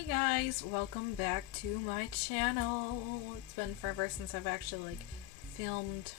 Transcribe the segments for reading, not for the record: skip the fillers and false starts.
Hey guys, welcome back to my channel. It's been forever since I've actually filmed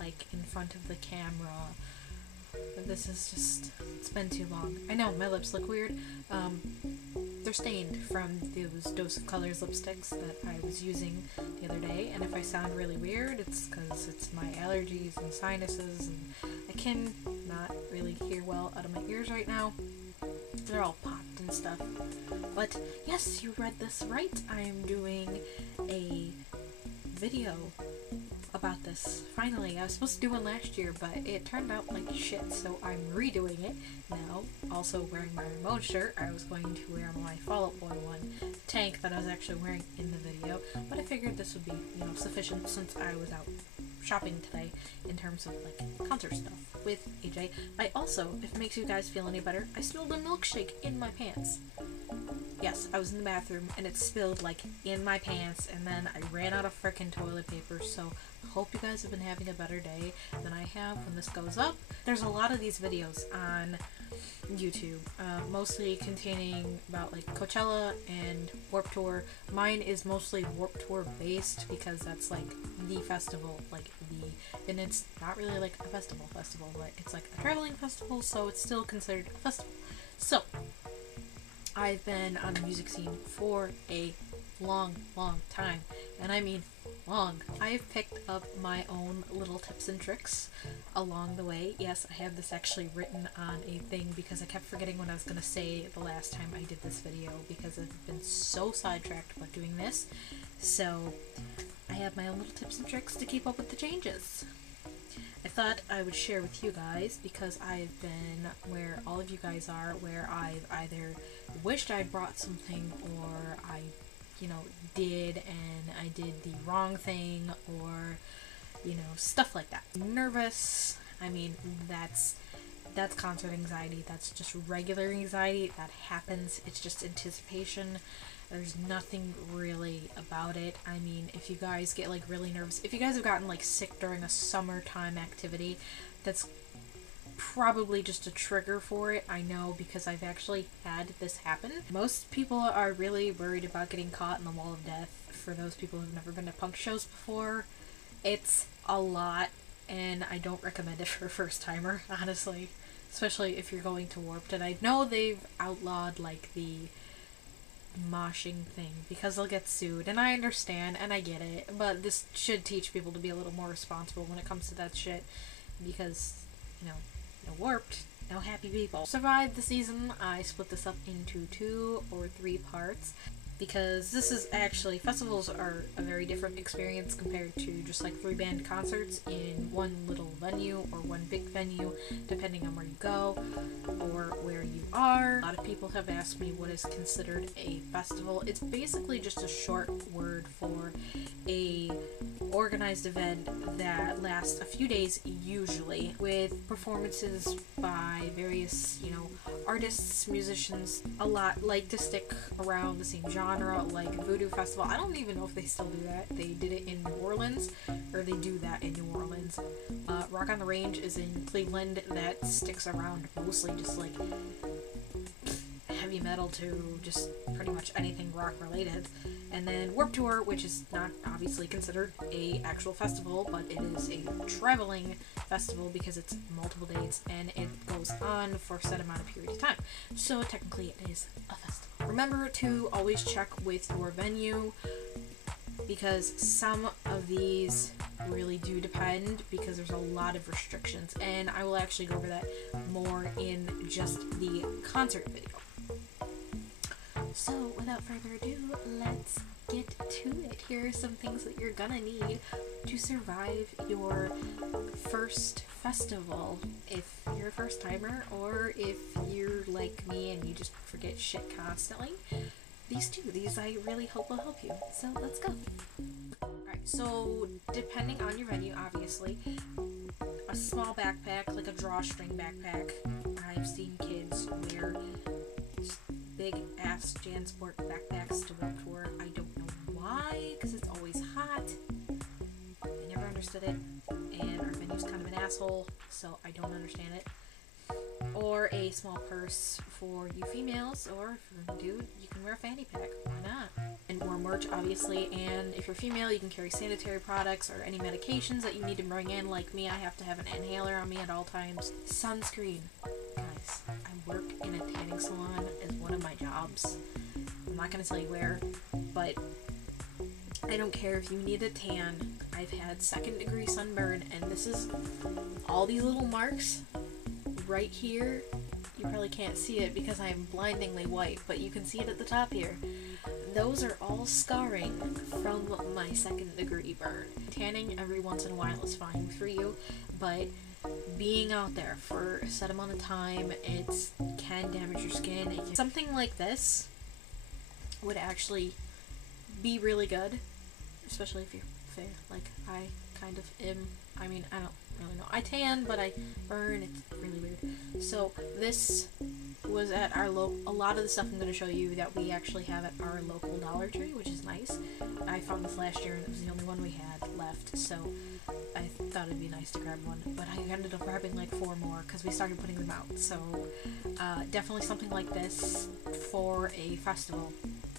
like in front of the camera. This is just, it's been too long. I know my lips look weird. They're stained from those Dose of Colors lipsticks that I was using the other day, and if I sound really weird, it's because it's my allergies and sinuses, and I can not really hear well out of my ears right now. They're all popped and stuff. But yes, you read this right. I'm doing a video about this. Finally, I was supposed to do one last year, but it turned out like shit, so I'm redoing it now. Also wearing my Ramon shirt. I was going to wear my Fall Out Boy one tank that I was actually wearing in the video, but I figured this would be, sufficient since I was out shopping today in terms of concert stuff with AJ. I also, if it makes you guys feel any better, I spilled a milkshake in my pants. Yes, I was in the bathroom and it spilled in my pants, and then I ran out of frickin' toilet paper, so I hope you guys have been having a better day than I have when this goes up. There's a lot of these videos on YouTube, mostly containing about Coachella and Warped Tour. Mine is mostly Warped Tour based because that's the festival, and it's not really a festival, but it's a traveling festival, so it's still considered a festival. So I've been on the music scene for a long time, and I mean long. I've picked up my own little tips and tricks along the way. Yes, I have this actually written on a thing because I kept forgetting what I was going to say the last time I did this video because I've been so sidetracked about doing this. So I have my own little tips and tricks to keep up with the changes. I thought I would share with you guys because I've been where all of you guys are, where I've either wished I'd brought something, or I did and I did the wrong thing, or stuff like that. Nervous, I mean, that's concert anxiety. That's just regular anxiety that happens. It's just anticipation. There's nothing really about it. I mean, if you guys get really nervous, if you guys have gotten sick during a summertime activity, that's probably just a trigger for it. I know, because I've actually had this happen. Most people are really worried about getting caught in the wall of death. For those people who've never been to punk shows before, it's a lot, and I don't recommend it for a first timer, honestly, especially if you're going to Warped. And I know they've outlawed the moshing thing because they'll get sued, and I understand and I get it, but this should teach people to be a little more responsible when it comes to that shit, because no Warped, no happy people. Survived the season. I split this up into 2 or 3 parts because this is actually, festivals are a very different experience compared to just 3-band concerts in one little venue or one big venue, depending on where you go or where you are. A lot of people have asked me what is considered a festival. It's basically just a short word for a organized event that lasts a few days, usually, with performances by various, artists, musicians. A lot like to stick around the same genre, like Voodoo Festival. I don't even know if they still do that. They did it in New Orleans, or they do that in New Orleans. Rock on the Range is in Cleveland. That sticks around mostly just heavy metal to just pretty much anything rock related. And then Warped Tour, which is not obviously considered a actual festival, but it is a traveling festival because it's multiple dates and it goes on for a set amount of period of time. So technically it is a festival. Remember to always check with your venue, because some of these really do depend, because there's a lot of restrictions, and I will actually go over that more in just the concert video. So, without further ado, let's get to it. Here are some things that you're gonna need to survive your first festival, if you're a first timer, or if you're like me and you just forget shit constantly. These I really hope will help you. So, let's go. Alright, so depending on your venue, obviously, a small backpack, like a drawstring backpack. I've seen kids wear big ass JanSport backpacks to Warped Tour. I don't know why, because it's always hot. I never understood it, and our venue's kind of an asshole, so I don't understand it. Or a small purse for you females, or for a dude, you can can wear a fanny pack. Why not? And more merch, obviously. And if you're female, you can carry sanitary products or any medications that you need to bring in. Like me, I have to have an inhaler on me at all times. Sunscreen. Guys, I work in a tanning salon as one of my jobs. I'm not going to tell you where, but I don't care if you need a tan. I've had 2nd-degree sunburn, and this is all these little marks right here. You probably can't see it because I am blindingly white, but you can see it at the top here. Those are all scarring from my 2nd-degree burn. Tanning every once in a while is fine for you, but being out there for a set amount of time, it can damage your skin. Something like this would actually be really good, especially if you're fair, like I kind of am. I mean, I don't really know. I tan, but I burn. It's really weird. So this was at our a lot of the stuff I'm going to show you that we actually have at our local Dollar Tree, which is nice. I found this last year, and it was the only one we had left, so I thought it'd be nice to grab one. But I ended up grabbing like 4 more because we started putting them out. So definitely something like this for a festival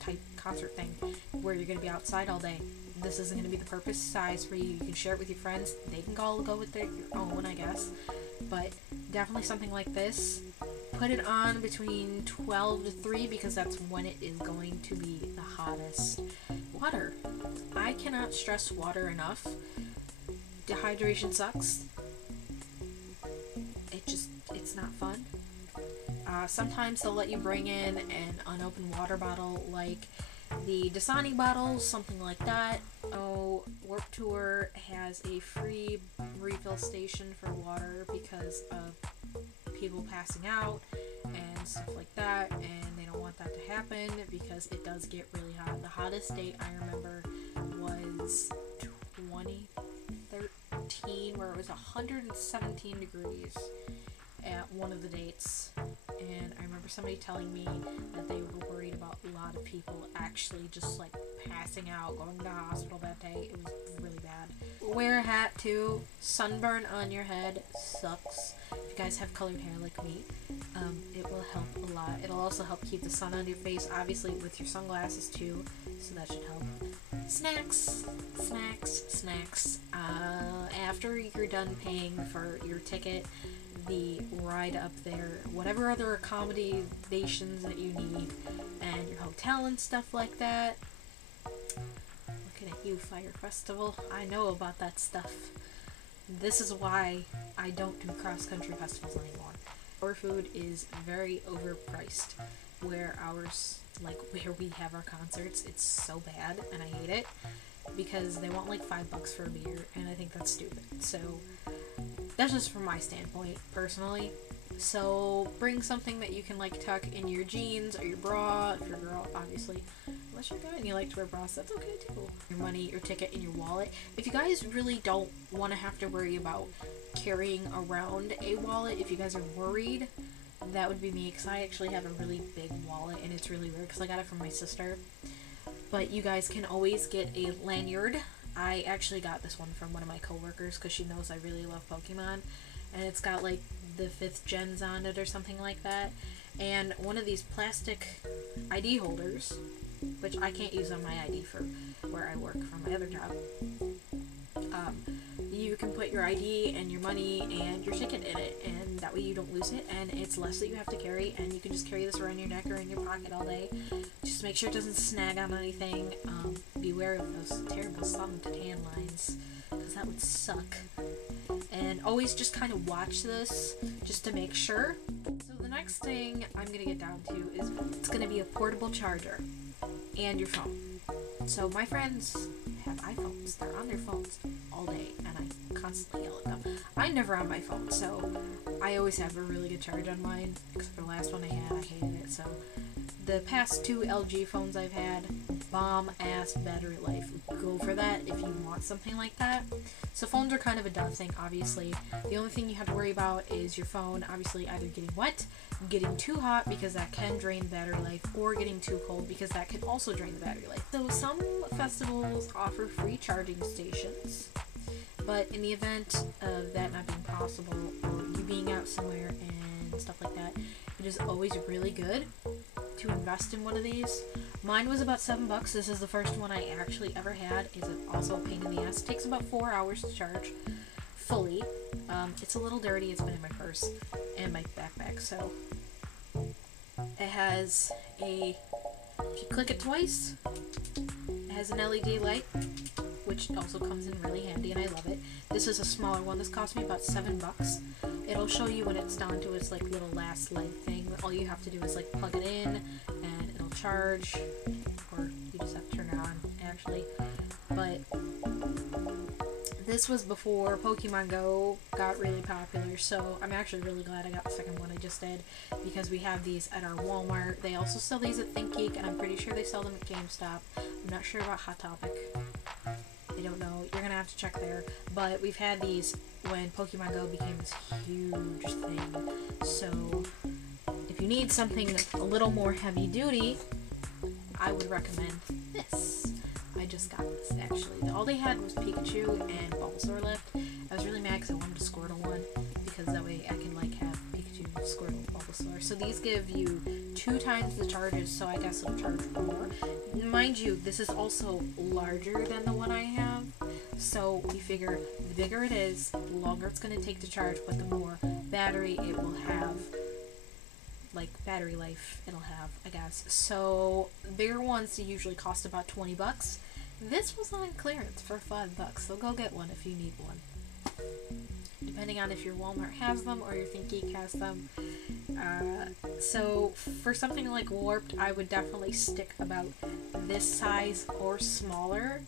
type concert thing where you're going to be outside all day. This isn't going to be the purpose size for you. You can share it with your friends. They can all go with your own, I guess. But definitely something like this. Put it on between 12 to 3 because that's when it is going to be the hottest. Water. I cannot stress water enough. Dehydration sucks. It's not fun. Sometimes they'll let you bring in an unopened water bottle, like the Dasani bottles, something like that. Oh, Warped Tour has a free refill station for water because of people passing out and stuff like that, and they don't want that to happen because it does get really hot. The hottest date I remember was 2013, where it was 117 degrees at one of the dates, and I remember somebody telling me that they were worried about a lot of people actually just like passing out, going to the hospital that day. It was really bad. Wear a hat too. Sunburn on your head sucks. If you guys have colored hair like me, it will help a lot. It'll also help keep the sun on your face, obviously with your sunglasses too, so that should help. Snacks. After you're done paying for your ticket, the ride up there, whatever other accommodations that you need, and your hotel and stuff like that. Looking at you, Fire Festival. I know about that stuff. This is why I don't do cross-country festivals anymore. Our food is very overpriced. Where we have our concerts, it's so bad, and I hate it, because they want like $5 for a beer, and I think that's stupid. So that's just from my standpoint, personally. So bring something that you can like tuck in your jeans or your bra, if you're a girl, obviously. Unless you're a guy and you like to wear bras, that's okay too. Your money, your ticket, and your wallet. If you guys really don't want to have to worry about carrying around a wallet, if you guys are worried, that would be me, because I actually have a really big wallet, and it's really weird because I got it from my sister. But you guys can always get a lanyard. I actually got this one from one of my coworkers because she knows I really love Pokemon, and it's got like the 5th gens on it or something like that, and one of these plastic ID holders, which I can't use on my ID for where I work from my other job. You can put your ID and your money and your ticket in it, and that way you don't lose it, and it's less that you have to carry, and you can just carry this around your neck or in your pocket all day. Just make sure it doesn't snag on anything. Beware of those terrible sun to tan lines, because that would suck. And always just kind of watch this just to make sure. So the next thing I'm going to get down to is it's going to be a portable charger and your phone. So my friends have iPhones. They're on their phones all day, and I constantly yell at them. I'm never on my phone, so I always have a really good charge on mine, except for the last one I had, I hated it. So the past 2 LG phones I've had, bomb-ass battery life. Go for that if you want something like that. So phones are kind of a dumb thing, obviously. The only thing you have to worry about is your phone, obviously, either getting wet, getting too hot, because that can drain the battery life, or getting too cold, because that can also drain the battery life. So some festivals offer free charging stations, but in the event of that not being possible, or you being out somewhere and stuff like that, it is always really good to invest in one of these. Mine was about $7. This is the first one I actually ever had. It's also a pain in the ass. It takes about 4 hours to charge fully. It's a little dirty. It's been in my purse and my backpack. So it has a, if you click it twice, it has an LED light, which also comes in really handy, and I love it. This is a smaller one. This cost me about $7. It'll show you when it's down to its like little last light thing. All you have to do is like plug it in, and it'll charge, or you just have to turn it on actually. But this was before Pokemon Go got really popular, so I'm actually really glad I got the second one I just did, because we have these at our Walmart. They also sell these at ThinkGeek, and I'm pretty sure they sell them at GameStop. I'm not sure about Hot Topic. I don't know. You're gonna have to check there. But we've had these when Pokemon Go became this huge thing. So if you need something a little more heavy duty, I would recommend this. I just got this actually. All they had was Pikachu and Bulbasaur left. I was really mad because I wanted a Squirtle one, because that way I can like have Pikachu, Squirtle, Bulbasaur. So these give you 2 times the charges, so I guess it'll charge more. Mind you, this is also larger than the one I have, so you figure the bigger it is, the longer it's going to take to charge, but the more battery it will have, like battery life it'll have, I guess. So bigger ones usually cost about $20. This was on clearance for $5, so go get one if you need one. Depending on if your Walmart has them or your ThinkGeek has them. So for something like Warped, I would definitely stick about this size or smaller,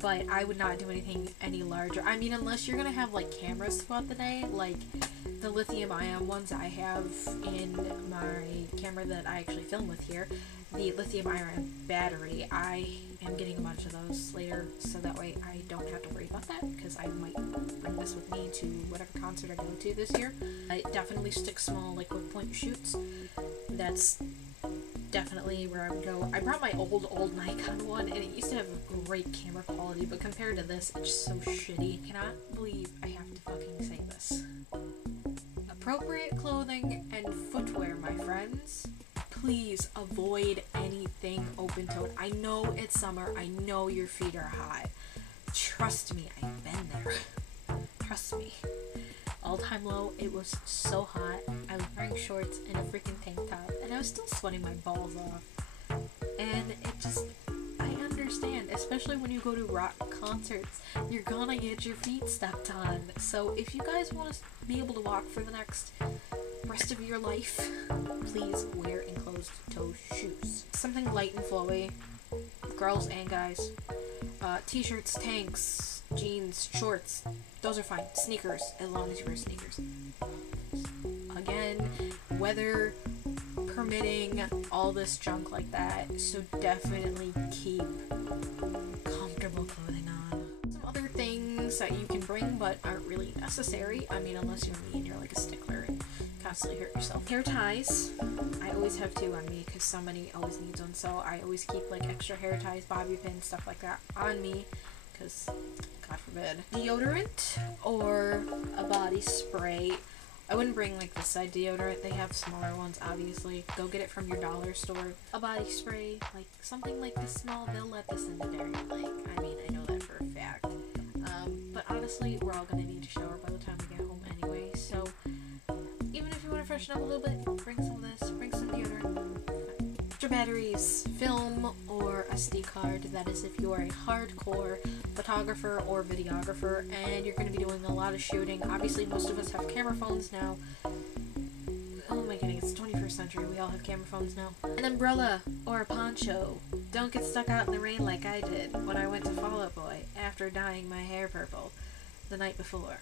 but I would not do anything any larger. I mean, unless you're gonna have like cameras throughout the day, like the lithium ion ones I have in my camera that I actually film with here, the lithium ion battery, I am getting a bunch of those later, so that way I don't have to worry about that, because I might bring this with me to whatever concert I go to this year. I definitely stick small, like with point shoots. That's definitely where I would go. I brought my old Nikon one, and it used to have great camera quality, but compared to this, it's so shitty. I cannot believe I have to fucking say this. Appropriate clothing and footwear, my friends. Please avoid anything open-toed. I know it's summer. I know your feet are hot. Trust me, I've been there. Trust me. All-time low, it was so hot. I was wearing shorts and a freaking tank top, and I was still sweating my balls off. And it just, I understand, especially when you go to rock concerts, you're gonna get your feet stepped on. So if you guys want to be able to walk for the next rest of your life, please wear enclosed-toe shoes. Something light and flowy, girls and guys. T-shirts, tanks, jeans, shorts, those are fine. Sneakers, as long as you wear sneakers. Again, weather permitting, all this junk like that, so definitely keep comfortable clothing on. Some other things that you can bring but aren't really necessary, I mean, unless you're me and you're like a stickler and constantly hurt yourself. Hair ties, I always have 2 on me because somebody always needs one, so I always keep like extra hair ties, bobby pins, stuff like that on me, because God forbid. Deodorant or a body spray. I wouldn't bring like this side deodorant. They have smaller ones, obviously. Go get it from your dollar store. A body spray, like something like this small, they'll let this in the Dairy Lake. I mean, I know that for a fact. But honestly, we're all gonna need a shower by the time we get home anyway, so even if you want to freshen up a little bit, bring some of this, bring some deodorant. Extra batteries, film, or SD card. That is if you are a hardcore photographer or videographer and you're going to be doing a lot of shooting. Obviously, most of us have camera phones now. Oh my goodness, it's 21st century. We all have camera phones now. An umbrella or a poncho. Don't get stuck out in the rain like I did when I went to Fall Out Boy after dyeing my hair purple the night before.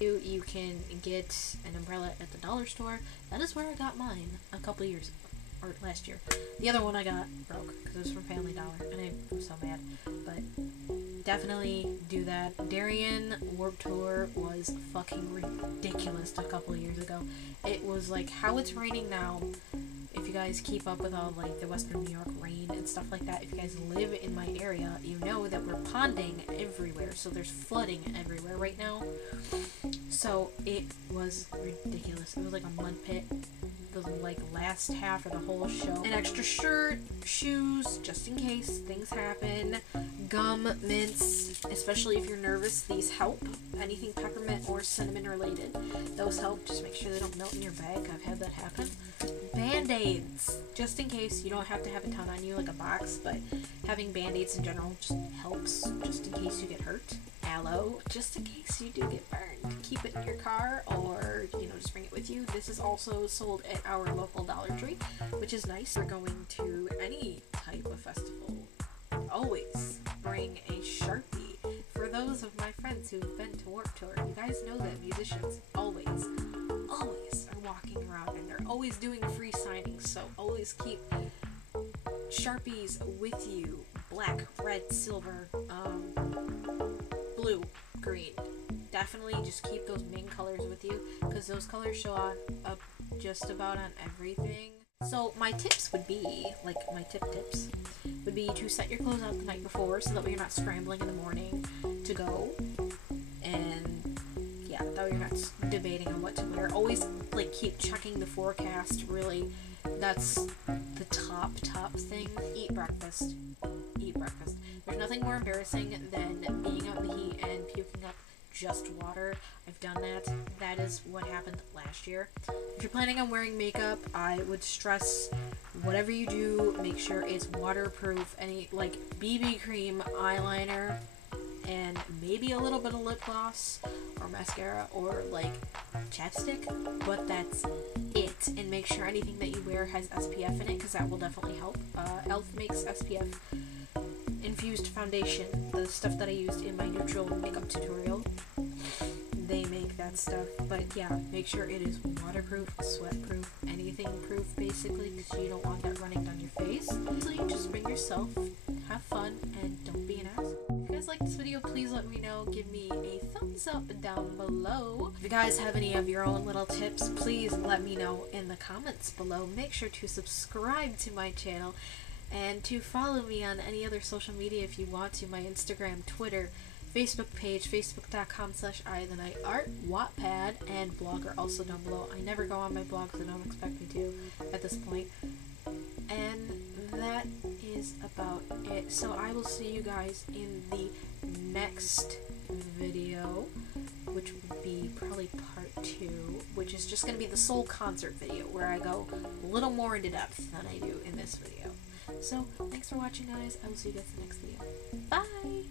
You can get an umbrella at the dollar store. That is where I got mine a couple of years ago. Or last year. The other one I got broke because it was from Family Dollar, and I was so mad. But definitely do that. Darien Warped Tour was fucking ridiculous a couple of years ago. It was like how it's raining now. If you guys keep up with all like the Western New York rain and stuff like that, if you guys live in my area, you know that we're ponding everywhere. So there's flooding everywhere right now. So it was ridiculous. It was like a mud pit. the like last half of the whole show. An extra shirt, shoes, just in case things happen. Gum, mints, especially if you're nervous, these help. Anything peppermint or cinnamon related, those help. Just make sure they don't melt in your bag. I've had that happen. Band-aids, just in case. You don't have to have a ton on you like a box, but having band-aids in general just helps, just in case you get hurt. Aloe, just in case you do get burned. Keep it in your car, or just bring it with you. This is also sold at our local Dollar Tree, which is nice. We're going to any type of festival, always bring a Sharpie. For those of my friends who've been to Warped Tour, you guys know that musicians always are walking around and they're always doing free signings, so always keep Sharpies with you. Black, red, silver, blue, green. Definitely just keep those main colors with you, because those colors show up just about on everything. So my tips would be, my tips would be to set your clothes out the night before, so that way you're not scrambling in the morning to go, and yeah, that way you're not debating on what to wear. Always keep checking the forecast. Really, that's the top thing. Eat breakfast. There's nothing more embarrassing than being out in the heat and puking up just water. I've done that. That is what happened last year. If you're planning on wearing makeup, I would stress, whatever you do, make sure it's waterproof. Any BB cream, eyeliner, and maybe a little bit of lip gloss or mascara or chapstick, but that's it. And make sure anything that you wear has SPF in it, because that will definitely help. Elf makes SPF infused foundation, the stuff that I used in my neutral makeup tutorial. They make that stuff, but yeah, make sure it is waterproof, sweatproof, anything proof basically, because you don't want that running down your face. So you just bring yourself, have fun, and don't be an asshole. If you guys like this video, please let me know. Give me a thumbs up down below. If you guys have any of your own little tips, please let me know in the comments below. Make sure to subscribe to my channel and to follow me on any other social media if you want to. My Instagram, Twitter, Facebook page, facebook.com/iTheNightArt, Wattpad, and blog are also down below. I never go on my blog, so don't expect me to at this point. And that is about it. So I will see you guys in the next video, which would be probably part 2, which is just going to be the Soul concert video, where I go a little more into depth than I do in this video. So, thanks for watching, guys. I will see you guys in the next video. Bye!